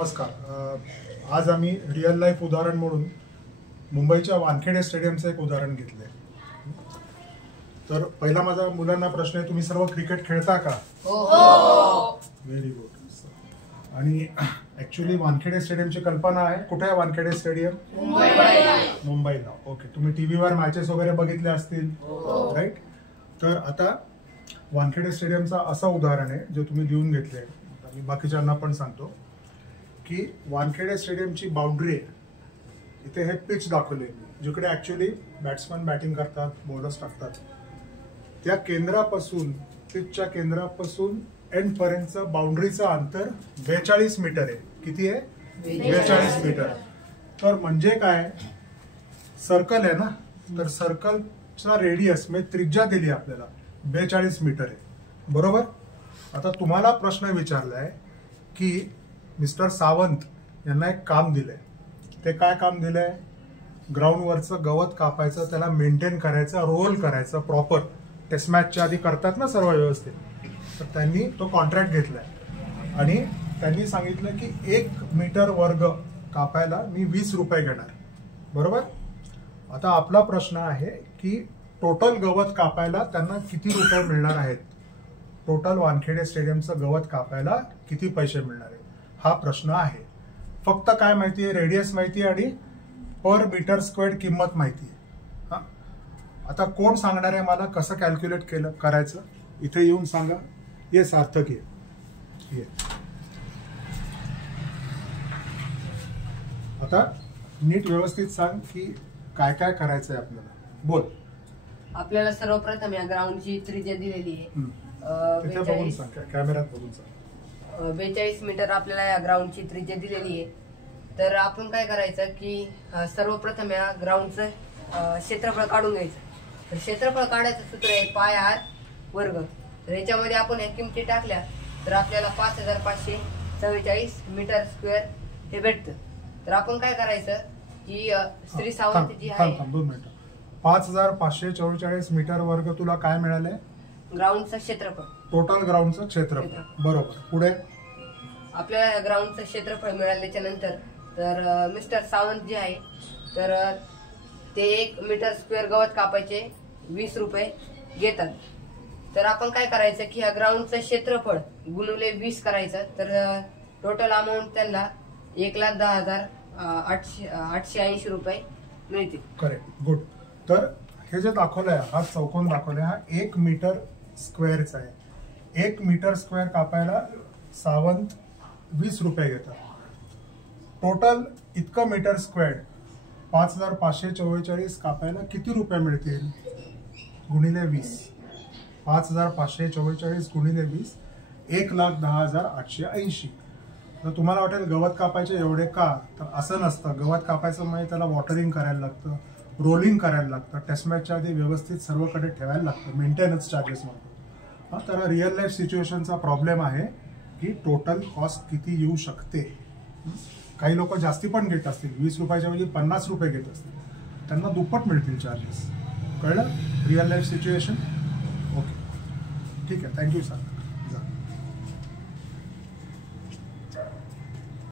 नमस्कार. आज आम्ही रिअल लाईफ उदाहरण म्हणून मुंबईच्या वानखेडे स्टेडियमचं एक उदाहरण घेतलंय. तर पहिला माझा मुलांना प्रश्न आहे, तुम्ही सर्व क्रिकेट खेळता का? हो. Very good. आणि ऍक्च्युली वानखेडे स्टेडियमची कल्पना आहे, कुठे आहे वानखेडे स्टेडियम? मुंबईला. ओके, तुम्ही टीव्हीवर मॅचेस वगैरे बघितले असतील, राईट? तर आता वानखेडे स्टेडियमचं असं उदाहरण आहे जे तुम्ही लिहून घेतलंय. मी बाकीच्यांना पण सांगतो की वानखेडे स्टेडियमची बाउंड्री आहे, इथे हे पिच दाखवले जिकडे ऍक्च्युली बॅट्समन बॅटिंग करतात, बॉलर्स टाकतात. त्या केंद्रापासून, पिचच्या केंद्रापासून एंड पर्यंतचं बाउंड्रीचं अंतर 42 मीटर आहे. किती आहे? 42 मीटर. तर म्हणजे काय, सर्कल आहे ना, तर सर्कलचा रेडियस म्हणजे त्रिज्या दिली आपल्याला 42 मीटर आहे, बरोबर? आता तुम्हाला प्रश्न विचारलाय की मिस्टर सावंत यांना एक काम दिलंय. ते काय काम दिलंय? ग्राउंडवरचं गवत कापायचं, त्याला मेंटेन करायचं, रोल करायचं प्रॉपर. टेस्ट मॅचच्या आधी करतात ना सर्व व्यवस्थित. तर त्यांनी तो कॉन्ट्रॅक्ट घेतलाय आणि त्यांनी सांगितलं की 1 मीटर वर्ग कापायला मी 20 रुपये घेणार, बरोबर? आता आपला प्रश्न आहे की टोटल गवत कापायला त्यांना किती रुपये मिळणार आहेत? टोटल वानखेडे स्टेडियमचं गवत कापायला किती पैसे मिळणार आहेत, हा प्रश्न आहे. फक्त काय माहिती आहे? रेडियस माहिती आहे आणि पर मीटर स्क्वेअर किंमत माहिती आहे. हा, आता कोण सांगणार आहे मला कसं कॅल्क्युलेट करायचं? इथे येऊन सांगा. ये सार्थक ये. आता नीट व्यवस्थित सांग की काय काय करायचंय आपल्याला. बोल. आपल्याला सर्वप्रथम या ग्राउंडची त्रिज्या दिलेली आहे. बघून सांग, कॅमेऱ्यात बघून सांग. 42 मीटर आपल्याला या ग्राउंडची त्रिज्या दिलेली आहे. तर आपण काय करायचं की सर्वप्रथम या ग्राउंडचं क्षेत्रफळ काढून घ्यायचं. तर क्षेत्रफळ काढायचं सूत्र आहे पाय आर वर्ग. तर याच्यामध्ये आपण या किमती टाकल्या तर आपल्याला 5544 मीटर स्क्वेअर हे भेटतं. तर आपण काय करायचं की श्री सावंत जी आहे, 2 मिनिटं. 5544 मीटर वर्ग तुला काय मिळालंय? ग्राउंडचं क्षेत्रफळ. टोटल ग्राउंडचं क्षेत्रफळ, बरोबर. पुढे आपल्याला ग्राउंडचं क्षेत्रफळ मिळाल्याच्या नंतर तर मिस्टर सावंत जे आहे तर ते 1 मीटर स्क्वेअर गवत कापायचे 20 रुपये घेतात. तर आपण काय करायचं की ह्या ग्राउंडचं क्षेत्रफळ गुणिले 20 करायचं. तर टोटल अमाऊंट त्यांना 1,10,880 रुपये मिळतील. Correct, good. तर हे जे दाखवलंय, हा चौकोन दाखवलाय, हा 1 मीटर स्क्वेअरचा आहे. 1 मीटर स्क्वेअर कापायला सावंत 20 रुपये घेतात. टोटल इतकं मीटर स्क्वेअर 5544 कापायला किती रुपये मिळतील? गुणिले 20. 5544 गुणिले 20 1,10,880. तर तुम्हाला वाटेल गवत कापायचे एवढे का? तर असं नसतं. गवत कापायचं म्हणजे त्याला वॉटरिंग करायला लागतं, रोलिंग करायला लागतं, टेस्ट मॅचच्या आधी व्यवस्थित सर्वकडे ठेवायला लागतं, मेंटेनन्स चार्जेस म्हणतो. तर रिअल लाईफ सिच्युएशनचा प्रॉब्लेम आहे की टोटल कॉस्ट किती येऊ शकते. काही लोक जास्ती पण घेत असतील, 20 रुपयाच्या ऐवजी 50 रुपये घेत असतील, त्यांना दुप्पट मिळतील चार्जेस. कळलं रिअल लाईफ सिच्युएशन? ओके, ठीक आहे. Thank you sir.